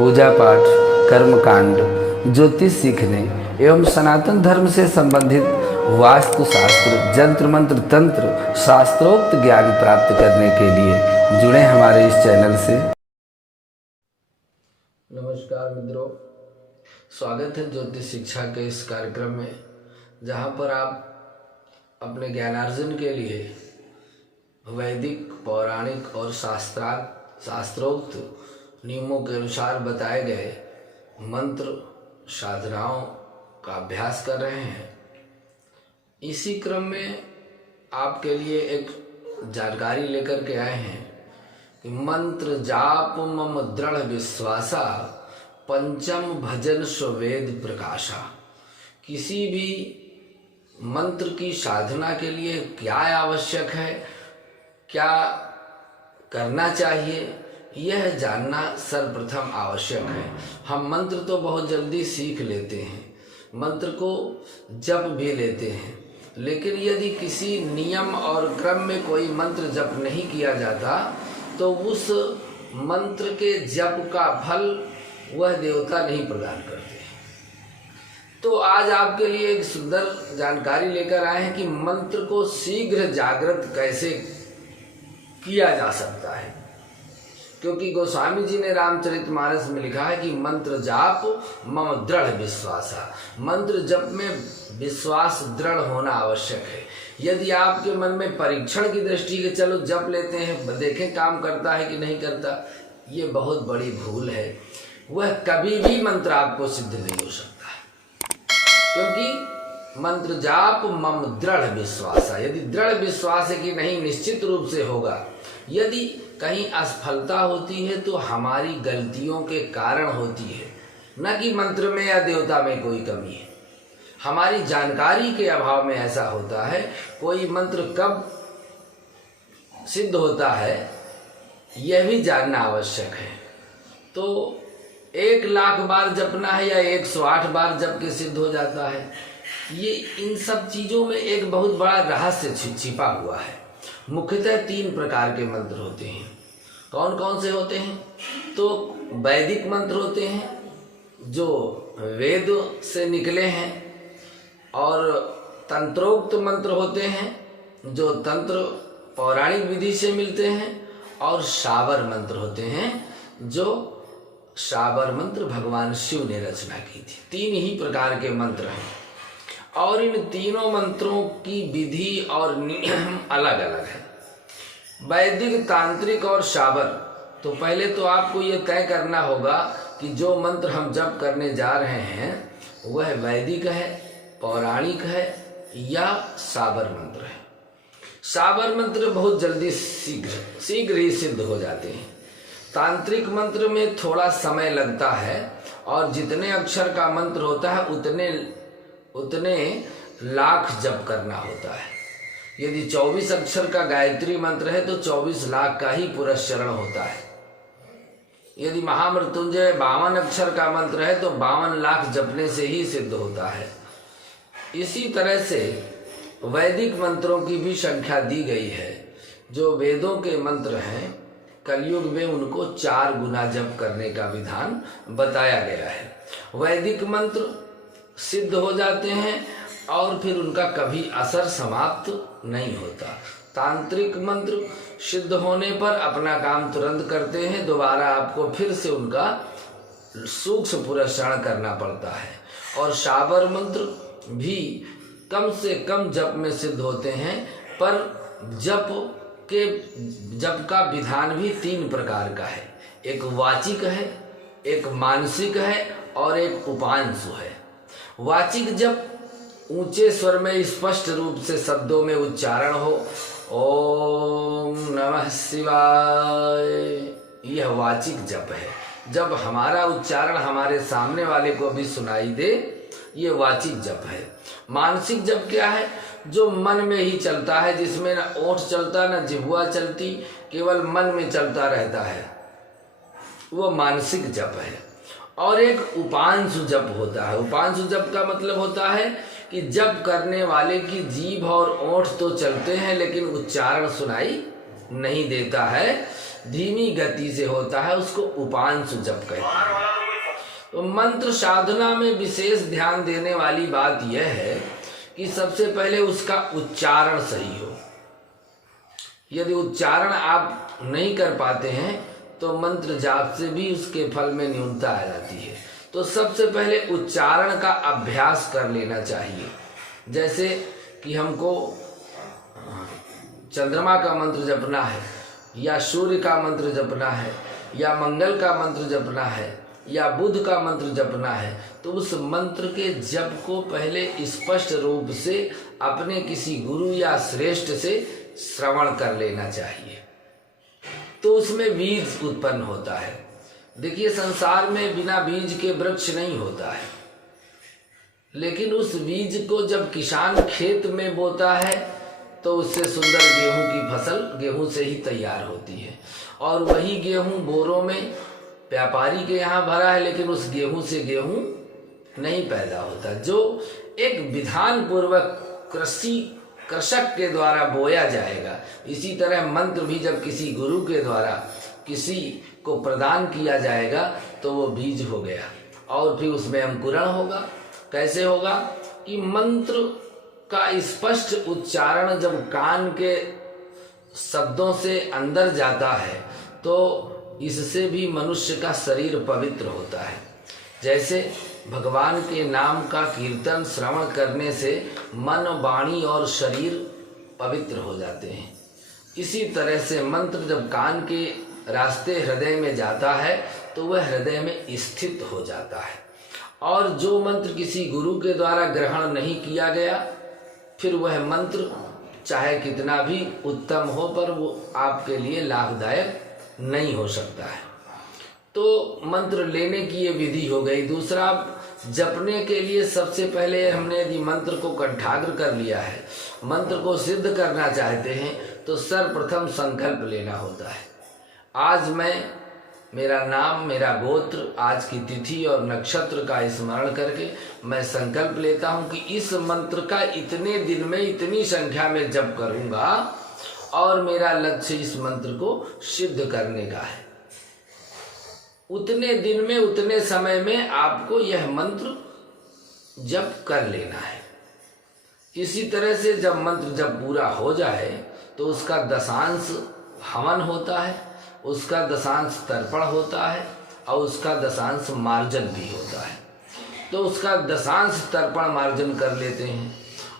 पूजा पाठ, कर्मकांड, ज्योतिष सीखने एवं सनातन धर्म से संबंधित वास्तु शास्त्र, जंत्र मंत्र, तंत्र, शास्त्रोक्त ज्ञान प्राप्त करने के लिए जुड़े हमारे इस चैनल से। नमस्कार मित्रों, स्वागत है ज्योतिष शिक्षा के इस कार्यक्रम में, जहां पर आप अपने ज्ञानार्जन के लिए वैदिक, पौराणिक और शास्त्रोक्त नियमों के अनुसार बताए गए मंत्र साधनाओं का अभ्यास कर रहे हैं। इसी क्रम में आपके लिए एक जानकारी लेकर के आए हैं कि मंत्र जाप मम दृढ़ विश्वासा पंचम भजन स्ववेद प्रकाशा। किसी भी मंत्र की साधना के लिए क्या आवश्यक है, क्या करना चाहिए, यह जानना सर्वप्रथम आवश्यक है। हम मंत्र तो बहुत जल्दी सीख लेते हैं, मंत्र को जप भी लेते हैं, लेकिन यदि किसी नियम और क्रम में कोई मंत्र जप नहीं किया जाता तो उस मंत्र के जप का फल वह देवता नहीं प्रदान करते। तो आज आपके लिए एक सुंदर जानकारी लेकर आए हैं कि मंत्र को शीघ्र जागृत कैसे किया जा सकता है, क्योंकि गोस्वामी जी ने रामचरितमानस में लिखा है कि मंत्र जाप मम दृढ़ विश्वासा। मंत्र जप में विश्वास दृढ़ होना आवश्यक है। यदि आपके मन में परीक्षण की दृष्टि के चलो जप लेते हैं, देखें काम करता है कि नहीं करता, ये बहुत बड़ी भूल है। वह कभी भी मंत्र आपको सिद्ध नहीं हो सकता है, क्योंकि मंत्र जाप मम दृढ़ विश्वासा। यदि दृढ़ विश्वास है कि नहीं, निश्चित रूप से होगा। यदि कहीं असफलता होती है तो हमारी गलतियों के कारण होती है, न कि मंत्र में या देवता में कोई कमी है। हमारी जानकारी के अभाव में ऐसा होता है। कोई मंत्र कब सिद्ध होता है यह भी जानना आवश्यक है। तो 1,00,000 बार जपना है या 108 बार जप के सिद्ध हो जाता है, ये इन सब चीज़ों में एक बहुत बड़ा रहस्य छिपा हुआ है। मुख्यतः 3 प्रकार के मंत्र होते हैं। कौन कौन से होते हैं? तो वैदिक मंत्र होते हैं जो वेद से निकले हैं, और तंत्रोक्त मंत्र होते हैं जो तंत्र पौराणिक विधि से मिलते हैं, और शाबर मंत्र होते हैं जो शाबर मंत्र भगवान शिव ने रचना की थी। 3 ही प्रकार के मंत्र हैं, और इन तीनों मंत्रों की विधि और नियम अलग अलग है। वैदिक, तांत्रिक और शाबर। तो पहले तो आपको ये तय करना होगा कि जो मंत्र हम जप करने जा रहे हैं वह वैदिक है, पौराणिक है या शाबर मंत्र है। शाबर मंत्र बहुत जल्दी शीघ्र ही सिद्ध हो जाते हैं। तांत्रिक मंत्र में थोड़ा समय लगता है, और जितने अक्षर का मंत्र होता है उतने लाख जप करना होता है। यदि 24 अक्षर का गायत्री मंत्र है तो 24 लाख का ही पुरस्चरण होता है। यदि महामृत्युंजय 52 अक्षर का मंत्र है तो 52 लाख जपने से ही सिद्ध होता है। इसी तरह से वैदिक मंत्रों की भी संख्या दी गई है। जो वेदों के मंत्र हैं, कलयुग में उनको 4 गुना जप करने का विधान बताया गया है। वैदिक मंत्र सिद्ध हो जाते हैं और फिर उनका कभी असर समाप्त नहीं होता। तांत्रिक मंत्र सिद्ध होने पर अपना काम तुरंत करते हैं, दोबारा आपको फिर से उनका सूक्ष्म पुरस्चरण करना पड़ता है। और शाबर मंत्र भी कम से कम जप में सिद्ध होते हैं, पर जप का विधान भी 3 प्रकार का है। एक वाचिक है, एक मानसिक है और एक उपांशु है। वाचिक जप ऊंचे स्वर में स्पष्ट रूप से शब्दों में उच्चारण हो, ओम नमः शिवाय, यह वाचिक जप है। जब हमारा उच्चारण हमारे सामने वाले को भी सुनाई दे, ये वाचिक जप है। मानसिक जप क्या है? जो मन में ही चलता है, जिसमें न ओठ चलता न जिह्वा चलती, केवल मन में चलता रहता है, वो मानसिक जप है। और एक उपांशु जप होता है। उपांशु जप का मतलब होता है कि जप करने वाले की जीभ और ओठ तो चलते हैं लेकिन उच्चारण सुनाई नहीं देता है। धीमी गति से होता है, उसको उपांशु जप कहते हैं। तो मंत्र साधना में विशेष ध्यान देने वाली बात यह है कि सबसे पहले उसका उच्चारण सही हो। यदि उच्चारण आप नहीं कर पाते हैं तो मंत्र जाप से भी उसके फल में न्यूनता आ जाती है। तो सबसे पहले उच्चारण का अभ्यास कर लेना चाहिए। जैसे कि हमको चंद्रमा का मंत्र जपना है, या सूर्य का मंत्र जपना है, या मंगल का मंत्र जपना है, या बुध का मंत्र जपना है, तो उस मंत्र के जप को पहले स्पष्ट रूप से अपने किसी गुरु या श्रेष्ठ से श्रवण कर लेना चाहिए। तो उसमें बीज उत्पन्न होता है। देखिए, संसार में बिना बीज के वृक्ष नहीं होता है, लेकिन उस बीज को जब किसान खेत में बोता है तो उससे सुंदर गेहूं की फसल गेहूं से ही तैयार होती है। और वही गेहूं बोरों में व्यापारी के यहाँ भरा है, लेकिन उस गेहूं से गेहूं नहीं पैदा होता, जो एक विधान पूर्वक कृषक के द्वारा बोया जाएगा। इसी तरह मंत्र भी जब किसी गुरु के द्वारा किसी को प्रदान किया जाएगा तो वो बीज हो गया, और फिर उसमें अंकुरण होगा। कैसे होगा कि मंत्र का स्पष्ट उच्चारण जब कान के शब्दों से अंदर जाता है तो इससे भी मनुष्य का शरीर पवित्र होता है। जैसे भगवान के नाम का कीर्तन श्रवण करने से मन, वाणी और शरीर पवित्र हो जाते हैं, इसी तरह से मंत्र जब कान के रास्ते हृदय में जाता है तो वह हृदय में स्थित हो जाता है। और जो मंत्र किसी गुरु के द्वारा ग्रहण नहीं किया गया, फिर वह मंत्र चाहे कितना भी उत्तम हो पर वो आपके लिए लाभदायक नहीं हो सकता है। तो मंत्र लेने की ये विधि हो गई। दूसरा, जपने के लिए सबसे पहले हमने यदि मंत्र को कंठाग्र कर लिया है, मंत्र को सिद्ध करना चाहते हैं, तो सर्वप्रथम संकल्प लेना होता है। आज मैं मेरा नाम, मेरा गोत्र, आज की तिथि और नक्षत्र का स्मरण करके मैं संकल्प लेता हूं कि इस मंत्र का इतने दिन में इतनी संख्या में जप करूंगा और मेरा लक्ष्य इस मंत्र को सिद्ध करने का है। उतने दिन में, उतने समय में आपको यह मंत्र जप कर लेना है। इसी तरह से जब मंत्र जब पूरा हो जाए तो उसका दशांश हवन होता है, उसका दशांश तर्पण होता है और उसका दशांश मार्जन भी होता है। तो उसका दशांश तर्पण मार्जन कर लेते हैं।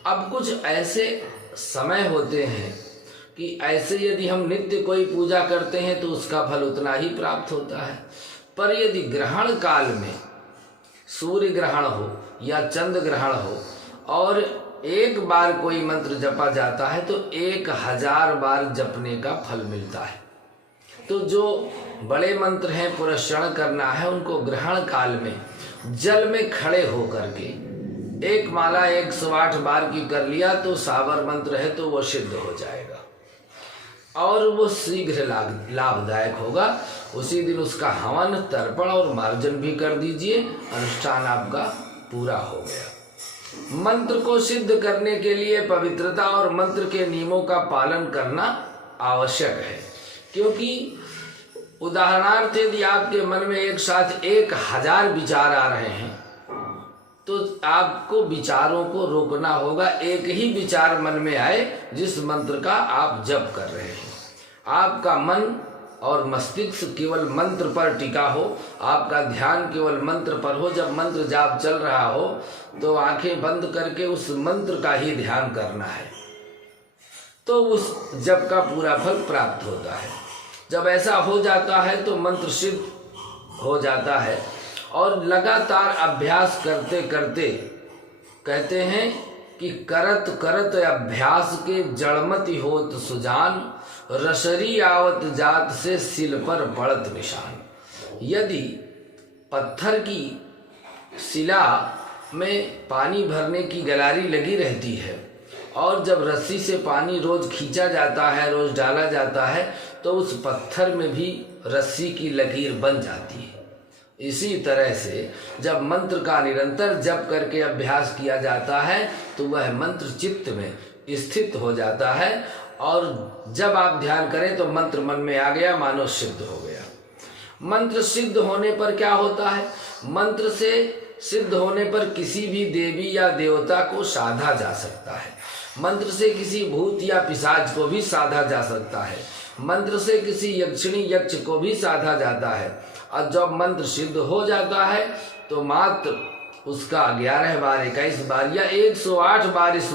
अब कुछ ऐसे समय होते हैं कि ऐसे यदि हम नित्य कोई पूजा करते हैं तो उसका फल उतना ही प्राप्त होता है, पर यदि ग्रहण काल में सूर्य ग्रहण हो या चंद्र ग्रहण हो और एक बार कोई मंत्र जपा जाता है तो 1000 बार जपने का फल मिलता है। तो जो बड़े मंत्र हैं पुरस्चरण करना है, उनको ग्रहण काल में जल में खड़े होकर के एक माला 108 बार की कर लिया तो सावर मंत्र है तो वो सिद्ध हो जाएगा और वो शीघ्र लाभदायक होगा। उसी दिन उसका हवन, तर्पण और मार्जन भी कर दीजिए, अनुष्ठान आपका पूरा हो गया। मंत्र को सिद्ध करने के लिए पवित्रता और मंत्र के नियमों का पालन करना आवश्यक है, क्योंकि उदाहरणार्थ यदि आपके मन में एक साथ 1000 विचार आ रहे हैं तो आपको विचारों को रोकना होगा। एक ही विचार मन में आए जिस मंत्र का आप जप कर रहे हैं। आपका मन और मस्तिष्क केवल मंत्र पर टिका हो, आपका ध्यान केवल मंत्र पर हो। जब मंत्र जाप चल रहा हो तो आंखें बंद करके उस मंत्र का ही ध्यान करना है, तो उस जप का पूरा फल प्राप्त होता है। जब ऐसा हो जाता है तो मंत्र सिद्ध हो जाता है। और लगातार अभ्यास करते करते कहते हैं कि करत करत अभ्यास के जड़मति होत सुजान, रसरी आवत जात से सिल पर पड़त निशान। यदि पत्थर की शिला में पानी भरने की गलारी लगी रहती है और जब रस्सी से पानी रोज खींचा जाता है, रोज डाला जाता है, तो उस पत्थर में भी रस्सी की लकीर बन जाती है। इसी तरह से जब मंत्र का निरंतर जप करके अभ्यास किया जाता है तो वह मंत्र चित्त में स्थित हो जाता है और जब आप ध्यान करें तो मंत्र मन में आ गया, मानो सिद्ध हो गया। मंत्र सिद्ध होने पर क्या होता है? मंत्र से सिद्ध होने पर किसी भी देवी या देवता को साधा जा सकता है। मंत्र से किसी भूत या पिशाच को भी साधा जा सकता है। मंत्र से किसी यक्षिणी यक्ष को भी साधा जाता है। और जब मंत्र सिद्ध हो जाता है तो मात्र उसका 11 बार, 21 बार या 108 बार इस